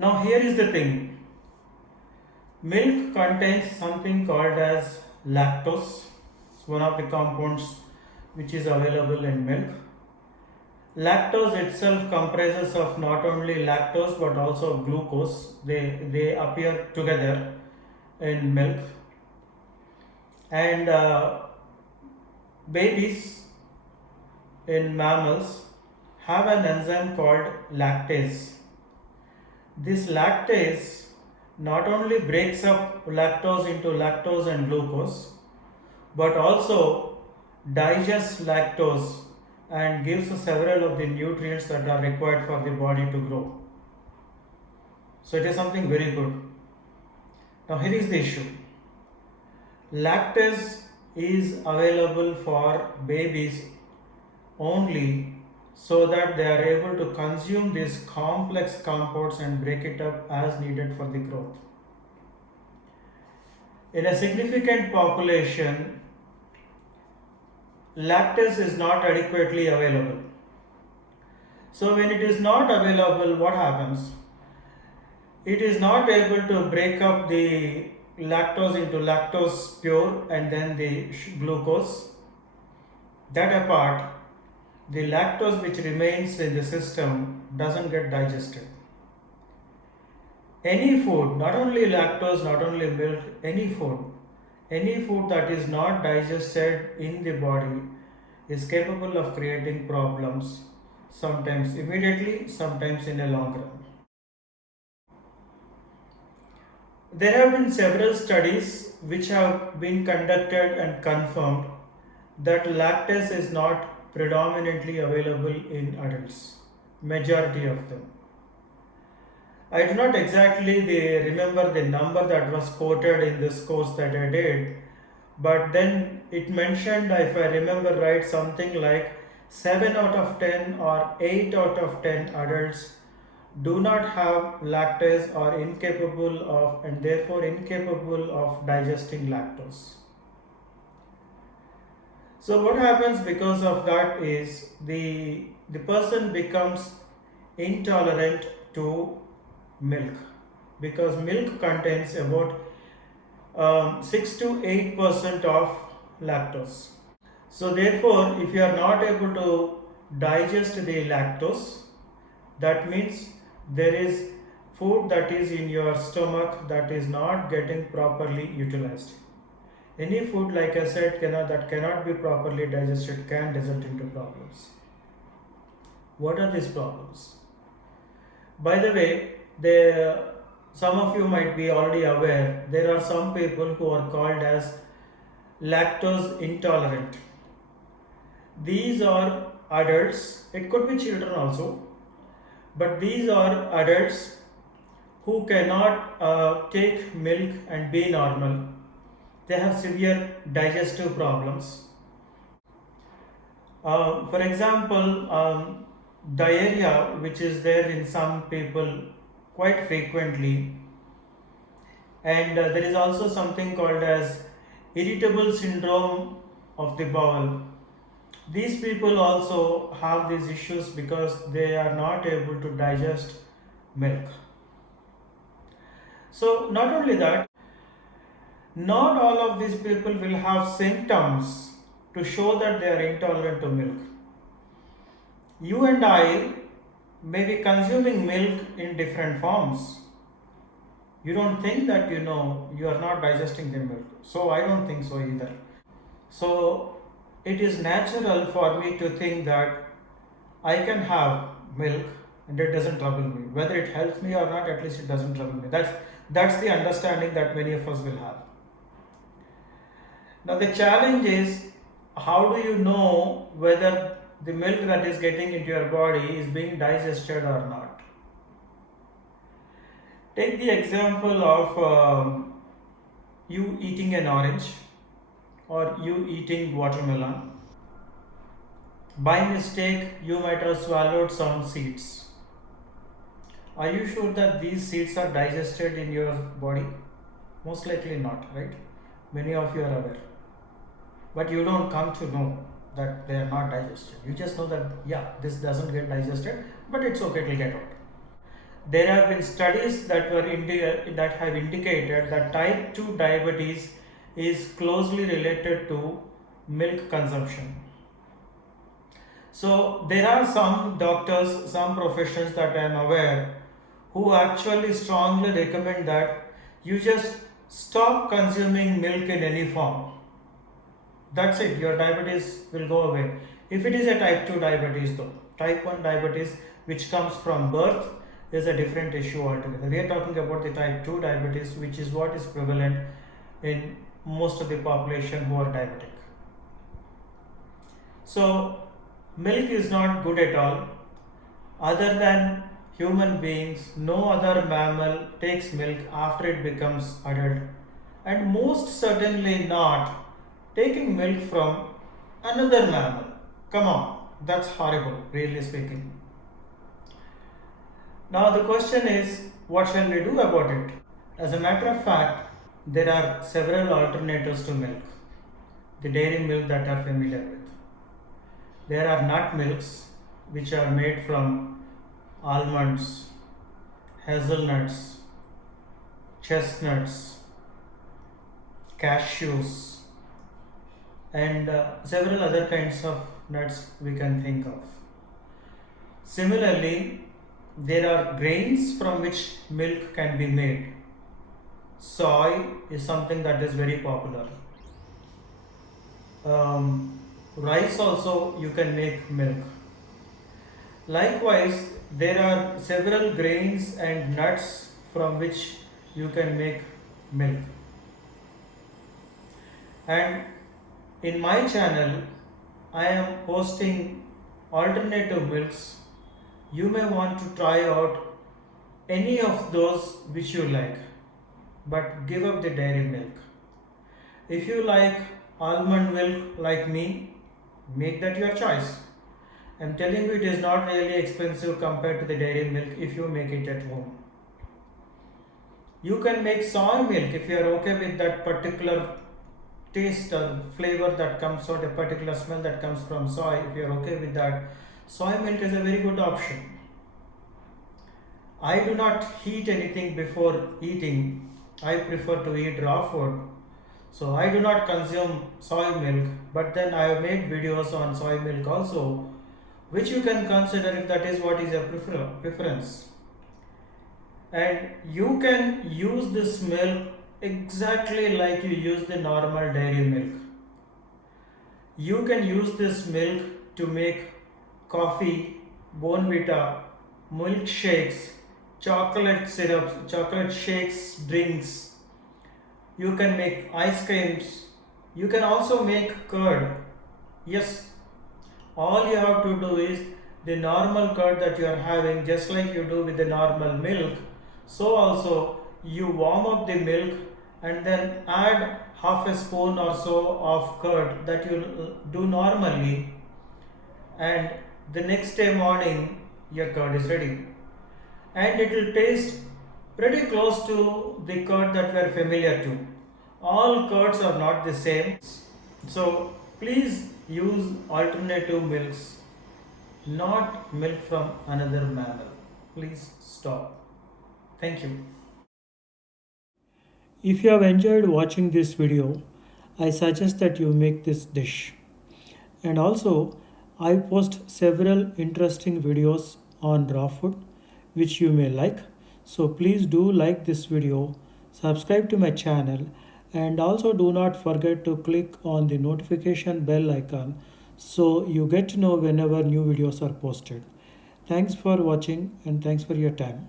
Now here is the thing. Milk contains something called as lactose. It's one of the compounds which is available in milk. Lactose itself comprises of not only lactose but also glucose. They appear together in milk. And babies in mammals have an enzyme called lactase. This lactase not only breaks up lactose into lactose and glucose, but also digests lactose and gives several of the nutrients that are required for the body to grow. So it is something very good. Now here is the issue. Lactase is available for babies only so that they are able to consume these complex compounds and break it up as needed for the growth. In a significant population, lactase is not adequately available. So when it is not available, what happens? It is not able to break up the lactose into lactose pure and then the glucose. That apart, the lactose which remains in the system doesn't get digested. Any food, not only lactose, not only milk, any food that is not digested in the body is capable of creating problems, sometimes immediately, sometimes in a long run. There have been several studies which have been conducted and confirmed that lactase is not predominantly available in adults, majority of them. I do not exactly remember the number that was quoted in this course that I did, but then it mentioned, if I remember right, something like 7 out of 10 or 8 out of 10 adults do not have lactase or incapable of, and therefore incapable of digesting lactose. So what happens because of that is the person becomes intolerant to milk, because milk contains about 6 to 8% of lactose. So therefore, if you are not able to digest the lactose, that means there is food that is in your stomach that is not getting properly utilized. Any food, like I said, that cannot be properly digested can result into problems. What are these problems? By the way, some of you might be already aware, there are some people who are called as lactose intolerant. These are adults, it could be children also, but these are adults who cannot take milk and be normal. They have severe digestive problems. For example, diarrhea, which is there in some people quite frequently, and there is also something called as irritable syndrome of the bowel. These people also have these issues because they are not able to digest milk. So not only that, not all of these people will have symptoms to show that they are intolerant to milk. You and I may be consuming milk in different forms. You don't think that you are not digesting the milk. So I don't think so either. So it is natural for me to think that I can have milk and it doesn't trouble me. Whether it helps me or not, at least it doesn't trouble me. That's the understanding that many of us will have. Now the challenge is, how do you know whether the milk that is getting into your body is being digested or not? Take the example of you eating an orange or you eating watermelon. By mistake, you might have swallowed some seeds. Are you sure that these seeds are digested in your body? Most likely not, right? Many of you are aware. But you don't come to know that they are not digested. You just know that, yeah, this doesn't get digested, but it's okay, it will get out. there have been studies that have indicated that type 2 diabetes is closely related to milk consumption. So there are some doctors, some professions that I am aware who actually strongly recommend that you just stop consuming milk in any form. That's it, your diabetes will go away. If it is a type 2 diabetes, though, type 1 diabetes, which comes from birth, is a different issue altogether. We are talking about the type 2 diabetes, which is what is prevalent in most of the population who are diabetic. So, milk is not good at all. Other than human beings, no other mammal takes milk after it becomes adult, and most certainly not taking milk from another mammal. Come on, that's horrible, really speaking. Now, the question is, what shall we do about it? As a matter of fact, there are several alternatives to milk, the dairy milk that are familiar with. There are nut milks, which are made from almonds, hazelnuts, chestnuts, cashews, and several other kinds of nuts we can think of. Similarly, there are grains from which milk can be made. Soy is something that is very popular. Rice also you can make milk. Likewise, there are several grains and nuts from which you can make milk. And in my channel, I am posting alternative milks. You may want to try out any of those which you like, but give up the dairy milk. If you like almond milk like me, make that your choice. I'm telling you, it is not really expensive compared to the dairy milk if you make it at home. You can make soy milk if you are okay with that particular taste or flavor that comes out, a particular smell that comes from soy. If you are okay with that, soy milk is a very good option. I do not heat anything before eating. I prefer to eat raw food. So I do not consume soy milk, but then I have made videos on soy milk also, which you can consider if that is what is your preference. And you can use this milk exactly like you use the normal dairy milk. You can use this milk to make coffee, Bournvita, milkshakes, chocolate syrups, chocolate shakes, drinks. You can make ice creams. You can also make curd. Yes, all you have to do is the normal curd that you are having, just like you do with the normal milk. So also you warm up the milk and then add half a spoon or so of curd that you do normally, and the next day morning your curd is ready, and it will taste pretty close to the curd that we are familiar to. All curds are not the same, so please use alternative milks, not milk from another mammal. Please stop. Thank you. If you have enjoyed watching this video, I suggest that you make this dish. And also, I post several interesting videos on raw food which you may like. So please do like this video, subscribe to my channel, and also do not forget to click on the notification bell icon so you get to know whenever new videos are posted. Thanks for watching and thanks for your time.